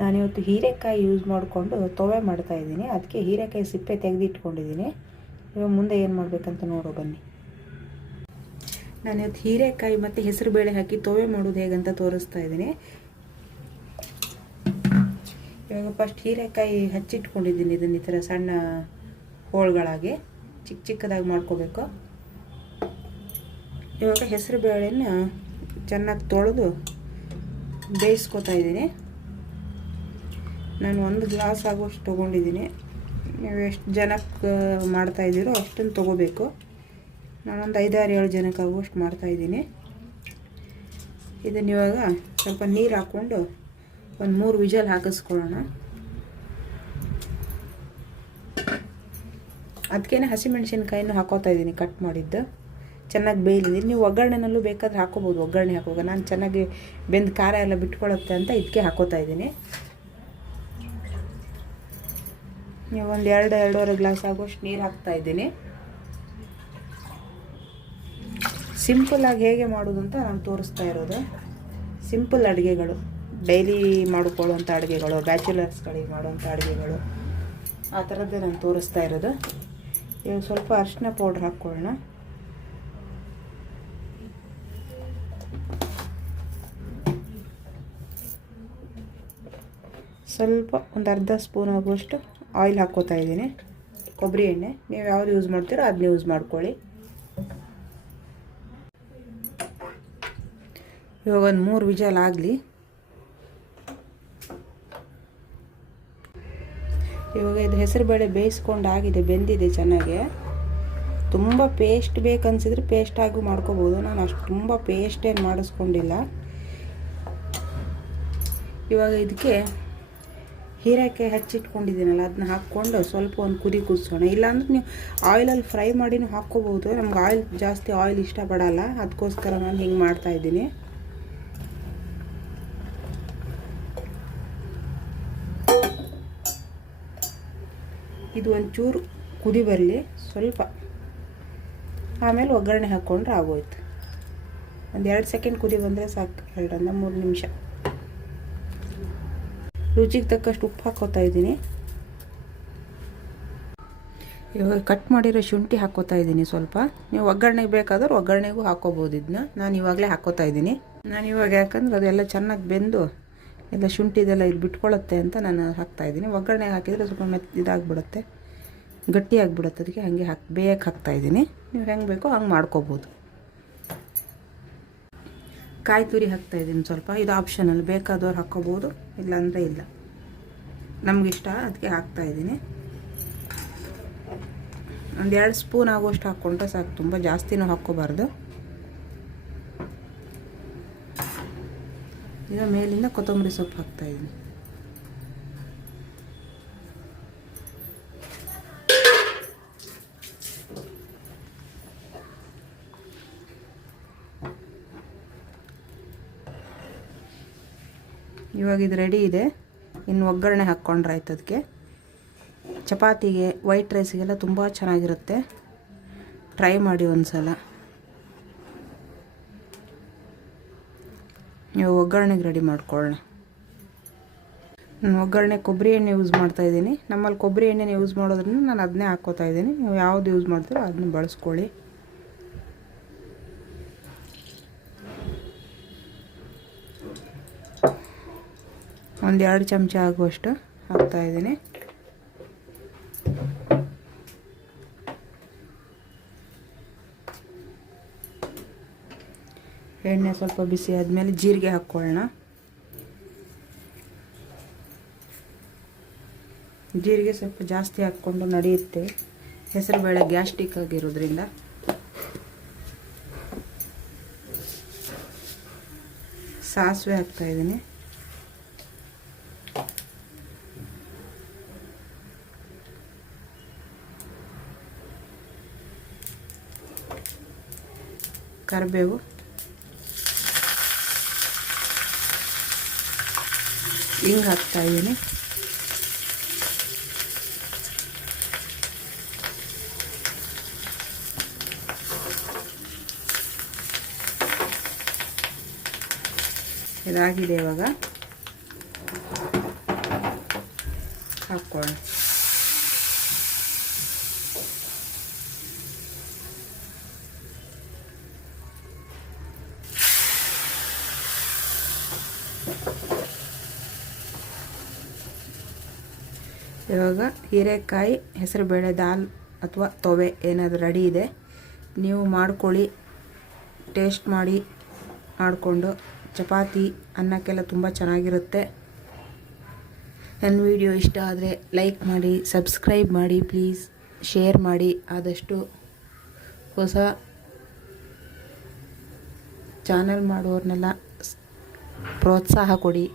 ನಾನಿವತ್ತು ಹೀರೆಕಾಯಿ ಯೂಸ್ ಮಾಡಿಕೊಂಡು ತೊವೆ ಮಾಡ್ತಾಯಿದ್ದೀನಿ. ಅದಕ್ಕೆ ಹೀರೆಕಾಯಿ ಸಿಪ್ಪೆ ತೆಗೆದಿಟ್ಕೊಂಡಿದ್ದೀನಿ. ಇವಾಗ ಮುಂದೆ ಏನು ಮಾಡಬೇಕಂತ ನೋಡೋ ಬನ್ನಿ. ನಾನಿವತ್ತು ಹೀರೆಕಾಯಿ ಮತ್ತು ಹೆಸರುಬೇಳೆ ಹಾಕಿ ತೊವೆ ಮಾಡೋದು ಹೇಗಂತ ತೋರಿಸ್ತಾ ಇದ್ದೀನಿ. ಇವಾಗ ಫಸ್ಟ್ ಹೀರೆಕಾಯಿ ಹಚ್ಚಿಟ್ಕೊಂಡಿದ್ದೀನಿ. ಇದನ್ನು ಈ ಥರ ಸಣ್ಣ ಹೋಳುಗಳಾಗಿ ಚಿಕ್ಕ ಚಿಕ್ಕದಾಗಿ ಮಾಡ್ಕೋಬೇಕು. ಇವಾಗ ಹೆಸರುಬೇಳೆನ ಚೆನ್ನಾಗಿ ತೊಳೆದು ಬೇಯಿಸ್ಕೊತಾ ಇದ್ದೀನಿ. ನಾನು 1 ಗ್ಲಾಸ್ ಆಗುವಷ್ಟು ತೊಗೊಂಡಿದ್ದೀನಿ. ನೀವು ಎಷ್ಟು ಜನಕ್ಕೆ ಮಾಡ್ತಾಯಿದ್ದೀರೋ ಅಷ್ಟನ್ನು ತೊಗೋಬೇಕು. ನಾನೊಂದು 5-6-7 ಜನಕ್ಕೆ ಆಗುವಷ್ಟು ಮಾಡ್ತಾಯಿದ್ದೀನಿ. ಇದನ್ನು ಇವಾಗ ಸ್ವಲ್ಪ ನೀರು ಹಾಕ್ಕೊಂಡು ಒಂದು 3 ವಿಜಲ್ ಹಾಕಿಸ್ಕೊಳ್ಳೋಣ. ಅದಕ್ಕೇನೆ ಹಸಿಮೆಣ್ಸಿನ್ಕಾಯಿನೂ ಹಾಕೋತಾ ಇದ್ದೀನಿ, ಕಟ್ ಮಾಡಿದ್ದು. ಚೆನ್ನಾಗಿ ಬೇಯಲಿದ್ದೀನಿ. ನೀವು ಒಗ್ಗರಣೆನಲ್ಲೂ ಬೇಕಾದ್ರೆ ಹಾಕೋಬೋದು. ಒಗ್ಗರಣೆ ಹಾಕುವಾಗ ನಾನು ಚೆನ್ನಾಗಿ ಬೆಂದು ಖಾರ ಎಲ್ಲ ಬಿಟ್ಕೊಳ್ಳುತ್ತೆ ಅಂತ ಇದಕ್ಕೆ ಹಾಕೋತಾ ಇದ್ದೀನಿ. ನೀವು ಒಂದು 2-2.5 ಗ್ಲಾಸ್ ಆಗುವಷ್ಟು ನೀರು ಹಾಕ್ತಾಯಿದ್ದೀನಿ. ಸಿಂಪಲ್ಲಾಗಿ ಹೇಗೆ ಮಾಡೋದು ಅಂತ ನಾನು ತೋರಿಸ್ತಾ ಇರೋದು. ಸಿಂಪಲ್ ಅಡುಗೆಗಳು, ಡೈಲಿ ಮಾಡಿಕೊಳ್ಳುವಂಥ ಅಡುಗೆಗಳು, ಬ್ಯಾಚುಲರ್ಸ್ಗಳಿಗೆ ಮಾಡುವಂಥ ಅಡುಗೆಗಳು, ಆ ಥರದ್ದೇ ನಾನು ತೋರಿಸ್ತಾ ಇರೋದು. ಇವಾಗ ಸ್ವಲ್ಪ ಅರಿಶಿನ ಪೌಡ್ರ್ ಹಾಕ್ಕೊಳ್ಳೋಣ. ಸ್ವಲ್ಪ ಒಂದು ಅರ್ಧ ಸ್ಪೂನ್ ಆಗುವಷ್ಟು ಆಯಿಲ್ ಹಾಕ್ಕೋತಾ ಇದ್ದೀನಿ. ಕೊಬ್ಬರಿ ಎಣ್ಣೆ ನೀವು ಯಾವ್ದು ಯೂಸ್ ಮಾಡ್ತೀರೋ ಅದನ್ನ ಯೂಸ್ ಮಾಡ್ಕೊಳ್ಳಿ. ಇವಾಗ ಒಂದು 3 ವಿಜಲ್ ಆಗಲಿ. ಇವಾಗ ಇದು ಹೆಸರುಬೇಳೆ ಬೇಯಿಸ್ಕೊಂಡಾಗಿದೆ, ಬೆಂದಿದೆ ಚೆನ್ನಾಗಿ. ತುಂಬ ಪೇಸ್ಟ್ ಬೇಕನ್ಸಿದ್ರೆ ಪೇಸ್ಟ್ ಆಗಿ ಮಾಡ್ಕೋಬೋದು. ನಾನು ಅಷ್ಟು ತುಂಬ ಪೇಸ್ಟ್ ಏನು ಮಾಡಿಸ್ಕೊಂಡಿಲ್ಲ. ಇವಾಗ ಇದಕ್ಕೆ ಹೀರೆಕಾಯಿ ಹಚ್ಚಿಟ್ಕೊಂಡಿದ್ದೀನಲ್ಲ ಅದನ್ನ ಹಾಕ್ಕೊಂಡು ಸ್ವಲ್ಪ ಒಂದು ಕುದಿ ಕುದಿಸೋಣ. ಇಲ್ಲಾಂದ್ರೆ ನೀವು ಆಯಿಲಲ್ಲಿ ಫ್ರೈ ಮಾಡಿನೂ ಹಾಕ್ಕೋಬೋದು. ನಮ್ಗೆ ಜಾಸ್ತಿ ಆಯಿಲ್ ಇಷ್ಟಪಡಲ್ಲ, ಅದಕ್ಕೋಸ್ಕರ ನಾನು ಹಿಂಗೆ ಮಾಡ್ತಾಯಿದ್ದೀನಿ. ಇದು ಒಂಚೂರು ಕುದಿ ಬರಲಿ ಸ್ವಲ್ಪ, ಆಮೇಲೆ ಒಗ್ಗರಣೆ ಹಾಕ್ಕೊಂಡ್ರೆ ಆಗೋಯ್ತು. ಒಂದು 2 ಸೆಕೆಂಡ್ ಕುದಿ ಬಂದರೆ ಸಾಕು, 2-3 ನಿಮಿಷ. ರುಚಿಗೆ ತಕ್ಕಷ್ಟು ಉಪ್ಪು ಹಾಕ್ಕೋತಾ ಇದ್ದೀನಿ. ಇವಾಗ ಕಟ್ ಮಾಡಿರೋ ಶುಂಠಿ ಹಾಕ್ಕೋತಾ ಇದ್ದೀನಿ ಸ್ವಲ್ಪ. ನೀವು ಒಗ್ಗರಣೆಗೆ ಬೇಕಾದ್ರೆ ಒಗ್ಗರಣೆಗೂ ಹಾಕ್ಕೋಬೋದು. ಇದನ್ನ ನಾನು ಇವಾಗಲೇ ಹಾಕ್ಕೋತಾ ಇದ್ದೀನಿ. ನಾನು ಇವಾಗ ಯಾಕಂದ್ರೆ ಅದೆಲ್ಲ ಚೆನ್ನಾಗಿ ಬೆಂದು ಎಲ್ಲ ಶುಂಠಿದೆಲ್ಲ ಇದು ಬಿಟ್ಕೊಳ್ಳುತ್ತೆ ಅಂತ ನಾನು ಹಾಕ್ತಾಯಿದ್ದೀನಿ. ಒಗ್ಗರಣೆಗೆ ಹಾಕಿದರೆ ಸ್ವಲ್ಪ ಇದಾಗಿಬಿಡುತ್ತೆ, ಗಟ್ಟಿಯಾಗಿಬಿಡುತ್ತೆ. ಅದಕ್ಕೆ ಹಾಗೆ ಬೇಯಕ್ಕೆ ಹಾಕ್ತಾಯಿದ್ದೀನಿ. ನೀವು ಹೆಂಗೆ ಬೇಕೋ ಹಂಗೆ ಮಾಡ್ಕೋಬೋದು. ಕಾಯಿ ತುರಿ ಹಾಕ್ತಾಯಿದ್ದೀನಿ ಸ್ವಲ್ಪ. ಇದು ಆಪ್ಷನಲ್, ಬೇಕಾದವ್ರು ಹಾಕ್ಕೋಬೋದು, ಇಲ್ಲಾಂದರೆ ಇಲ್ಲ. ನಮಗಿಷ್ಟ ಅದಕ್ಕೆ ಹಾಕ್ತಾಯಿದ್ದೀನಿ. ಒಂದು 2 ಸ್ಪೂನ್ ಆಗುವಷ್ಟು ಹಾಕ್ಕೊಂಡ್ರೆ ಸಾಕು, ತುಂಬ ಜಾಸ್ತಿನೂ ಹಾಕ್ಕೋಬಾರ್ದು. ಈಗ ಮೇಲಿಂದ ಕೊತ್ತಂಬರಿ ಸೊಪ್ಪು ಹಾಕ್ತಾಯಿದ್ದೀನಿ. ಇವಾಗ ಇದು ರೆಡಿ ಇದೆ. ಇನ್ನು ಒಗ್ಗರಣೆ ಹಾಕ್ಕೊಂಡ್ರೆ ಆಯ್ತು. ಅದಕ್ಕೆ ಚಪಾತಿಗೆ, ವೈಟ್ ರೈಸಿಗೆಲ್ಲ ತುಂಬ ಚೆನ್ನಾಗಿರುತ್ತೆ. ಟ್ರೈ ಮಾಡಿ ಒಂದು ಸಲ. ನೀವು ಒಗ್ಗರಣೆಗೆ ರೆಡಿ ಮಾಡ್ಕೊಳ್ಳೋಣ. ನಾನು ಒಗ್ಗರಣೆ ಕೊಬ್ಬರಿ ಎಣ್ಣೆ ಯೂಸ್ ಮಾಡ್ತಾಯಿದ್ದೀನಿ. ನಮ್ಮಲ್ಲಿ ಕೊಬ್ಬರಿ ಎಣ್ಣೆನ ಯೂಸ್ ಮಾಡೋದ್ರಿಂದ ನಾನು ಅದನ್ನೇ ಹಾಕ್ಕೋತಾ ಇದ್ದೀನಿ. ನೀವು ಯಾವುದು ಯೂಸ್ ಮಾಡ್ತೀರೋ ಅದನ್ನ ಬಳಸ್ಕೊಳ್ಳಿ. ಒಂದು 2 ಚಮಚ ಆಗುವಷ್ಟು ಹಾಕ್ತಾಯಿದ್ದೀನಿ. ಎಣ್ಣೆ ಸ್ವಲ್ಪ ಬಿಸಿ ಆದಮೇಲೆ ಜೀರಿಗೆ ಹಾಕ್ಕೊಳ್ಳೋಣ. ಜೀರಿಗೆ ಸ್ವಲ್ಪ ಜಾಸ್ತಿ ಹಾಕ್ಕೊಂಡು ನಡೆಯುತ್ತೆ. ಹೆಸರುಬೇಳೆ ಗ್ಯಾಸ್ಟ್ರಿಕ್ ಆಗಿರೋದ್ರಿಂದ. ಸಾಸಿವೆ ಹಾಕ್ತಾಯಿದ್ದೀನಿ. ಕರಿಬೇವು, ಹಿಂಗೆ ಹಾಕ್ತಾಯಿದ್ದೀನಿ. ಇದಾಗಿದೆ. ಇವಾಗ ಹಾಕ್ಕೊಳ್ಳೋಣ. ಇವಾಗ ಹೀರೆಕಾಯಿ, ಹೆಸರುಬೇಳೆ ದಾಲ್ ಅಥವಾ ತೊವೆ ಏನಾದರೂ ರೆಡಿ ಇದೆ. ನೀವು ಮಾಡ್ಕೊಳ್ಳಿ, ಟೇಸ್ಟ್ ಮಾಡಿ ಮಾಡಿಕೊಂಡು ಚಪಾತಿ ಅನ್ನಕ್ಕೆಲ್ಲ ತುಂಬ ಚೆನ್ನಾಗಿರುತ್ತೆ. ನನ್ನ ವಿಡಿಯೋ ಇಷ್ಟ ಆದರೆ ಲೈಕ್ ಮಾಡಿ, ಸಬ್ಸ್ಕ್ರೈಬ್ ಮಾಡಿ, ಪ್ಲೀಸ್ ಶೇರ್ ಮಾಡಿ. ಆದಷ್ಟು ಹೊಸ ಚಾನಲ್ ಮಾಡೋರ್ನೆಲ್ಲ ಪ್ರೋತ್ಸಾಹ ಕೊಡಿ.